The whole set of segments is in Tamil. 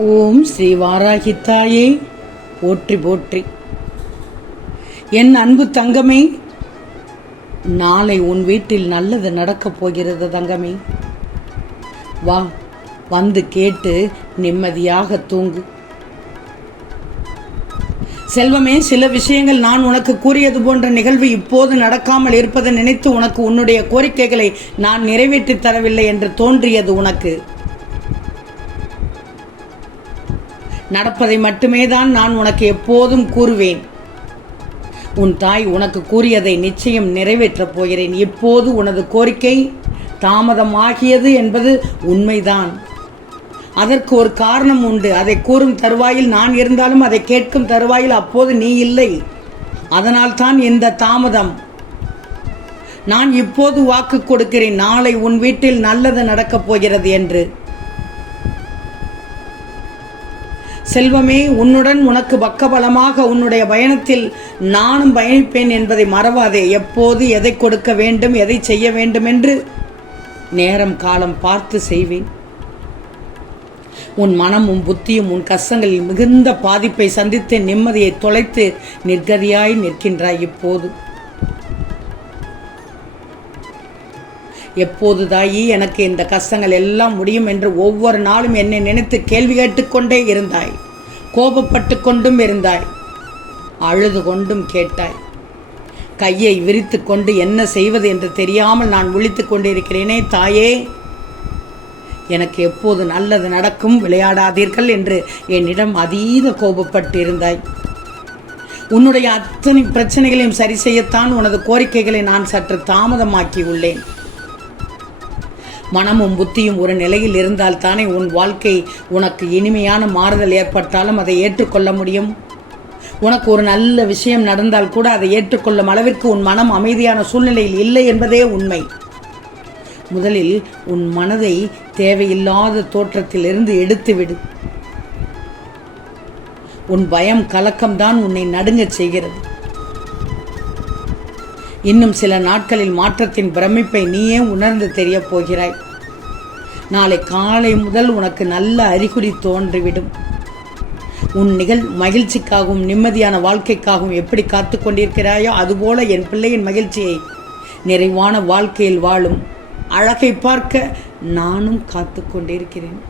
ஓம் ஸ்ரீ வாராகித்தாயே போற்றி போற்றி. என் அன்பு தங்கமே நாளை உன் வீட்டில் நல்லது நடக்கப் போகிறது தங்கமே. வா வந்து கேட்டு நிம்மதியாக தூங்கு. செல்வமே சில விஷயங்கள் நான் உனக்கு கூறியது போன்ற நிகழ்வு இப்போது நடக்காமல் இருப்பதை நினைத்து உனக்கு உன்னுடைய கோரிக்கைகளை நான் நிறைவேற்றித் தரவில்லை என்று தோன்றியது உனக்கு. நடப்பதை மட்டுமே தான் நான் உனக்கு எப்போதும் கூறுவேன். உன் தாய் உனக்கு கூறியதை நிச்சயம் நிறைவேற்றப் போகிறேன். இப்போது உனது கோரிக்கை தாமதமாகியது என்பது உண்மைதான். அதற்கு ஒரு காரணம் உண்டு. அதை கூறும் தருவாயில் நான் இருந்தாலும் அதை கேட்கும் தருவாயில் அப்போது நீ இல்லை. அதனால் தான் இந்த தாமதம். நான் இப்போது வாக்கு கொடுக்கிறேன். நாளை உன் வீட்டில் நல்லது நடக்கப் போகிறது என்று. செல்வமே உன்னுடன் உனக்கு பக்கபலமாக உன்னுடைய பயணத்தில் நானும் பயணிப்பேன் என்பதை மறவாதே. எப்போது எதை கொடுக்க வேண்டும் எதை செய்ய வேண்டும் என்று நேரம் காலம் பார்த்து செய்வேன். உன் மனமும் புத்தியும் உன் கஷ்டங்களில் மிகுந்த பாதிப்பை சந்தித்து நிம்மதியை தொலைத்து நிர்கதியாய் நிற்கின்றாய் இப்போது. எப்போது தாயி எனக்கு இந்த கஷ்டங்கள் எல்லாம் முடியும் என்று ஒவ்வொரு நாளும் என்னை நினைத்து கேள்வி கேட்டுக்கொண்டே இருந்தாய். கோபப்பட்டு கொண்டும் இருந்தாய். அழுது கொண்டும் கேட்டாய். கையை விரித்து கொண்டு என்ன செய்வது என்று தெரியாமல் நான் விழித்து கொண்டிருக்கிறேனே தாயே. எனக்கு எப்போது நல்லது நடக்கும் விளையாடாதீர்கள் என்று என்னிடம் அதீத கோபப்பட்டு இருந்தாய். உன்னுடைய அத்தனை பிரச்சனைகளையும் சரி செய்யத்தான் உனது கோரிக்கைகளை நான் சற்று தாமதமாக்கி உள்ளேன். மனமும் புத்தியும் ஒரு நிலையில் இருந்தால் தானே உன் வாழ்க்கை உனக்கு இனிமையான மாறுதல் ஏற்பட்டாலும் அதை ஏற்றுக்கொள்ள முடியும்? உனக்கு ஒரு நல்ல விஷயம் நடந்தால் கூட அதை ஏற்றுக்கொள்ளும் அளவிற்கு உன் மனம் அமைதியான சூழ்நிலையில் இல்லை என்பதே உண்மை. முதலில் உன் மனதை தேவையில்லாத தோற்றத்திலிருந்து எடுத்துவிடு. உன் பயம் கலக்கம்தான் உன்னை நடுங்கச் செய்கிறது. இன்னும் சில நாட்களில் மாற்றத்தின் பிரமிப்பை நீயே உணர்ந்து தெரியப் போகிறாய். நாளை காலை முதல் உனக்கு நல்ல அறிகுறி தோன்றிவிடும். உன் நிகழ் மகிழ்ச்சிக்காகவும் நிம்மதியான வாழ்க்கைக்காகவும் எப்படி காத்து கொண்டிருக்கிறாயோ அதுபோல என் பிள்ளையின் மகிழ்ச்சியை நிறைவான வாழ்க்கையில் வாழும் அழகை பார்க்க நானும் காத்து கொண்டிருக்கிறேன்.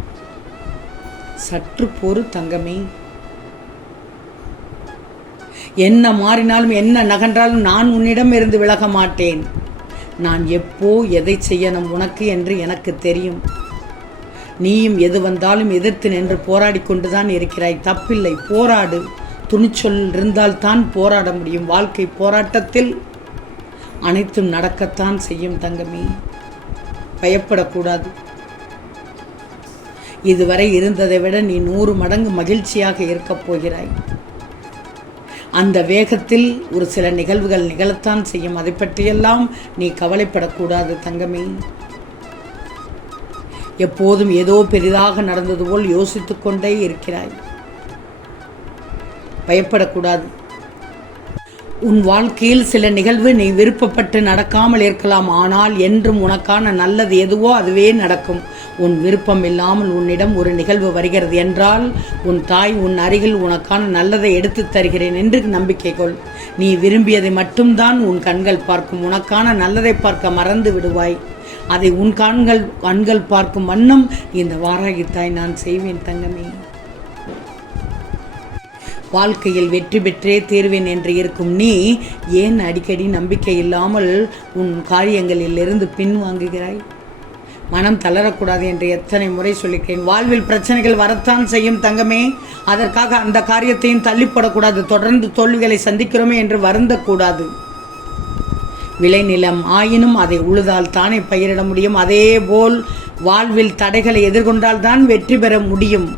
சற்று பொறு தங்கமே. என்ன மாறினாலும் என்ன நகன்றாலும் நான் உன்னிடம் இருந்து விலக மாட்டேன். நான் எப்போ எதை செய்யணும் உனக்கு என்று எனக்கு தெரியும். நீயும் எது வந்தாலும் எதிர்த்து நின்று போராடி கொண்டுதான் இருக்கிறாய். தப்பில்லை போராடு. துணிச்சொல் இருந்தால்தான் போராட முடியும். வாழ்க்கை போராட்டத்தில் அனைத்தும் நடக்கத்தான் செய்யும் தங்கமே. பயப்படக்கூடாது. இதுவரை இருந்ததை விட நீ நூறு மடங்கு மகிழ்ச்சியாக இருக்கப் போகிறாய். அந்த வேகத்தில் ஒரு சில நிகழ்வுகள் நிகழத்தான் செய்யும். அதை பற்றியெல்லாம் நீ கவலைப்படக்கூடாது தங்கமே. எப்போதும் ஏதோ பெரிதாக நடந்தது போல் யோசித்துக்கொண்டே இருக்கிறாய். பயப்படக்கூடாது. உன் வாழ்க்கையில் சில நிகழ்வு நீ விருப்பப்பட்டு நடக்காமல் இருக்கலாம். ஆனால் என்றும் உனக்கான நல்லது எதுவோ அதுவே நடக்கும். உன் விருப்பம் இல்லாமல் உன்னிடம் ஒரு நிகழ்வு வருகிறது என்றால் உன் தாய் உன் அருகில் உனக்கான நல்லதை எடுத்துத் தருகிறேன் என்று நம்பிக்கை கொள். நீ விரும்பியதை மட்டும்தான் உன் கண்கள் பார்க்கும். உனக்கான நல்லதை பார்க்க மறந்து விடுவாய். அதை உன் கண்கள் கண்கள் பார்க்கும் வண்ணம் இந்த வாராகித்தாய் நான் செய்வேன் தங்கமே. வாழ்க்கையில் வெற்றி பெற்றே தீர்வேன் என்று இருக்கும் நீ ஏன் அடிக்கடி நம்பிக்கை இல்லாமல் உன் காரியங்களிலிருந்து பின்வாங்குகிறாய்? மனம் தளரக்கூடாது என்று எத்தனை முறை சொல்லிக்கிறேன் வாழ்வில் பிரச்சனைகள் வரத்தான் செய்யும் தங்கமே. அதற்காக அந்த காரியத்தையும் தள்ளிப்படக்கூடாது. தொடர்ந்து தோல்விகளை சந்திக்கிறோமே என்று வருந்தக்கூடாது. விளைநிலம் ஆயினும் அதை உழுதால் தானே பயிரிட முடியும். அதே போல் வாழ்வில் தடைகளை எதிர்கொண்டால் தான் வெற்றி பெற முடியும்.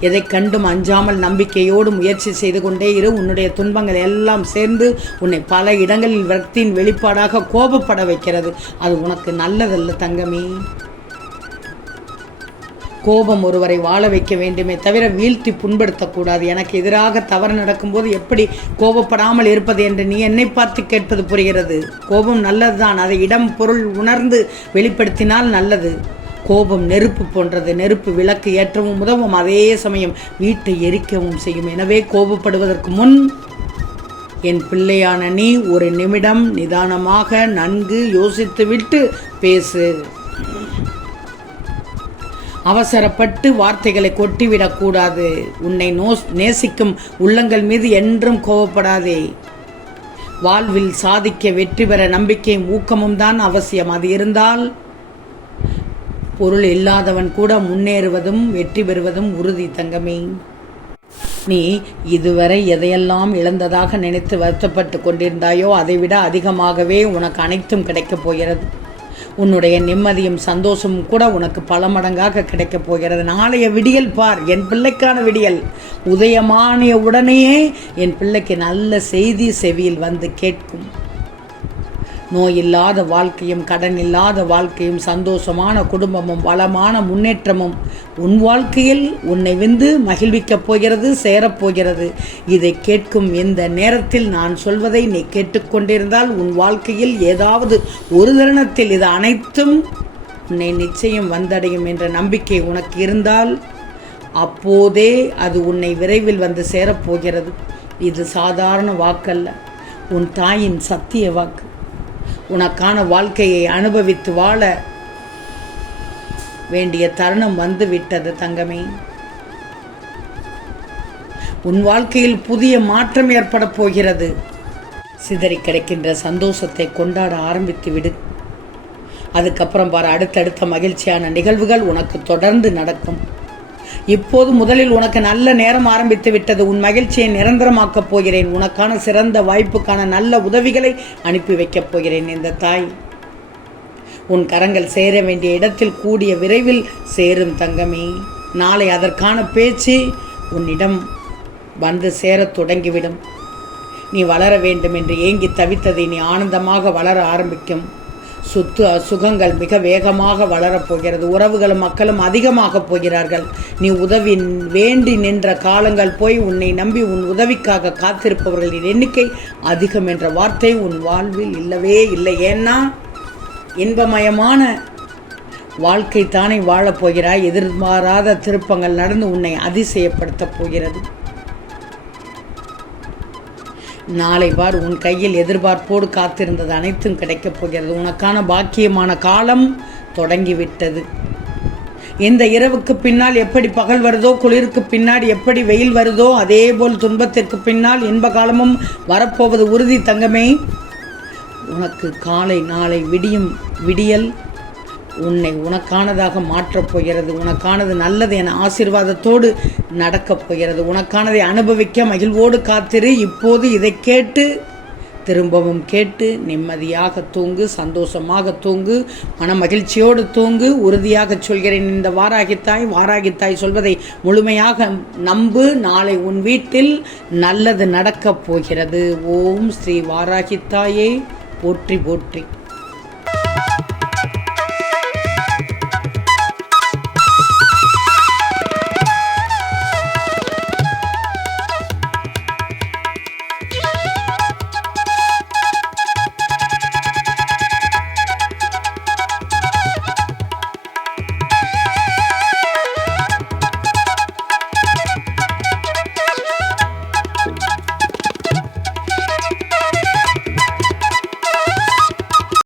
எதை கண்டும் அஞ்சாமல் நம்பிக்கையோடு முயற்சி செய்து கொண்டே இரு. உன்னுடைய துன்பங்கள் எல்லாம் சேர்ந்து உன்னை பல இடங்களில் விரக்தியின் வெளிப்பாடாக கோபப்பட வைக்கிறது. அது உனக்கு நல்லதல்ல தங்கமே. கோபம் ஒருவரை வாழ வைக்க வேண்டுமே தவிர வீழ்த்தி புண்படுத்தக்கூடாது எனக்கு எதிராக தவறு நடக்கும்போது எப்படி கோபப்படாமல் இருப்பது என்று நீ என்னை பார்த்து கேட்பது புரிகிறது. கோபம் நல்லதுதான். அதை இடம் பொருள் உணர்ந்து வெளிப்படுத்தினால் நல்லது. கோபம் நெருப்பு போன்றது நெருப்பு விளக்கு ஏற்றவும் உதவும். அதே சமயம் வீட்டை எரிக்கவும் செய்யும். எனவே கோபப்படுவதற்கு முன் என் பிள்ளையான நீ ஒரு நிமிடம் நிதானமாக நன்கு யோசித்துவிட்டு பேசு. அவசரப்பட்டு வார்த்தைகளை கொட்டிவிடக்கூடாது உன்னை நோ நேசிக்கும் உள்ளங்கள் மீது என்றும் கோவப்படாதே வாழ்வில் சாதிக்க வெற்றி பெற நம்பிக்கையும் ஊக்கமும் தான் அவசியம். அது இருந்தால் பொருள் இல்லாதவன் கூட முன்னேறுவதும் வெற்றி பெறுவதும் உறுதி தங்கமே. நீ இதுவரை எதையெல்லாம் இழந்ததாக நினைத்து வருத்தப்பட்டு கொண்டிருந்தாயோ அதைவிட அதிகமாகவே உனக்கு அனைத்தும் கிடைக்கப் போகிறது. உன்னுடைய நிம்மதியும் சந்தோஷமும் கூட உனக்கு பல மடங்காக கிடைக்கப் போகிறது. நாளைய விடியல் பார் என் பிள்ளைக்கான விடியல். உதயமானிய உடனேயே என் பிள்ளைக்கு நல்ல செய்தி செவியில் வந்து கேட்கும். நோய் இல்லாத வாழ்க்கையும் கடன் இல்லாத வாழ்க்கையும் சந்தோஷமான குடும்பமும் வளமான முன்னேற்றமும் உன் வாழ்க்கையில் உன்னை வந்து மகிழ்விக்கப் போகிறது சேரப்போகிறது இதை கேட்கும் இந்த நேரத்தில் நான் சொல்வதை நீ கேட்டுக்கொண்டிருந்தால் உன் வாழ்க்கையில் ஏதாவது ஒரு தருணத்தில் இது அனைத்தும் உன்னை நிச்சயம் வந்தடையும் என்ற நம்பிக்கை உனக்கு இருந்தால் அப்போதே அது உன்னை விரைவில் வந்து சேரப்போகிறது இது சாதாரண வாக்கல்ல. உன் தாயின் சத்திய வாக்கு. உனக்கான வாழ்க்கையை அனுபவித்து வாழ வேண்டிய தருணம் வந்து விட்டது தங்கமே. உன் வாழ்க்கையில் புதிய மாற்றம் ஏற்பட போகிறது. சிதறி கிடைக்கின்ற சந்தோஷத்தை கொண்டாட ஆரம்பித்து விடு. அதுக்கப்புறம் பாரு அடுத்தடுத்த மகிழ்ச்சியான நிகழ்வுகள் உனக்கு தொடர்ந்து நடக்கும். இப்போது முதலில் உனக்கு நல்ல நேரம் ஆரம்பித்து விட்டது. உன் மகிழ்ச்சியை நிரந்தரமாக்கப் போகிறேன். உனக்கான சிறந்த வாய்ப்புக்கான நல்ல உதவிகளை அனுப்பி வைக்கப் போகிறேன் இந்த தாய். உன் கரங்கள் சேர வேண்டிய இடத்தில் கூடிய விரைவில் சேரும் தங்கமே. நாளை அதற்கான பேச்சு உன்னிடம் வந்து சேரத் தொடங்கிவிடும். நீ வளர வேண்டும் என்று ஏங்கி தவித்ததை நீ ஆனந்தமாக வளர ஆரம்பிக்கும். சொத்து சுகங்கள் மிக வேகமாக வளரப்போகிறது உறவுகளும் மக்களும் அதிகமாக போகிறார்கள். நீ உதவி வேண்டி நின்ற காலங்கள் போய் உன்னை நம்பி உன் உதவிக்காக காத்திருப்பவர்களின் எண்ணிக்கை அதிகம் என்ற வார்த்தை உன் வாழ்வில் இல்லவே இல்லை. ஏன்னா இன்பமயமான வாழ்க்கை தானே வாழப்போகிறாய் எதிர்பாராத திருப்பங்கள் நடந்து உன்னை அதிசயப்படுத்தப் போகிறது. நாளை பார் உன் கையில் எதிர்பார்ப்போடு காத்திருந்தது அனைத்தும் கிடைக்கப் போகிறது. உனக்கான பாக்கியமான காலம் தொடங்கிவிட்டது. இந்த இரவுக்கு பின்னால் எப்படி பகல் வருதோ குளிருக்கு பின்னாடி எப்படி வெயில் வருதோ அதே போல் துன்பத்திற்கு பின்னால் இன்ப காலமும் வரப்போவது உறுதி தங்கமே. உனக்கு காலை நாளை விடியும் விடியல் உன்னை உனக்கானதாக மாற்றப் போகிறது. உனக்கானது நல்லது என ஆசீர்வாதத்தோடு நடக்கப் போகிறது. உனக்கானதை அனுபவிக்க மகிழ்வோடு காத்திரு. இப்போது இதை கேட்டு திரும்பவும் கேட்டு நிம்மதியாக தூங்கு சந்தோஷமாக தூங்கு மன மகிழ்ச்சியோடு தூங்கு. உறுதியாக சொல்கிறேன் இந்த வாராகித்தாய் வாராகித்தாய் சொல்வதை முழுமையாக நம்பு. நாளை உன் வீட்டில் நல்லது நடக்கப் போகிறது. ஓம் ஸ்ரீ வாராகித்தாயே. போற்றி போற்றி.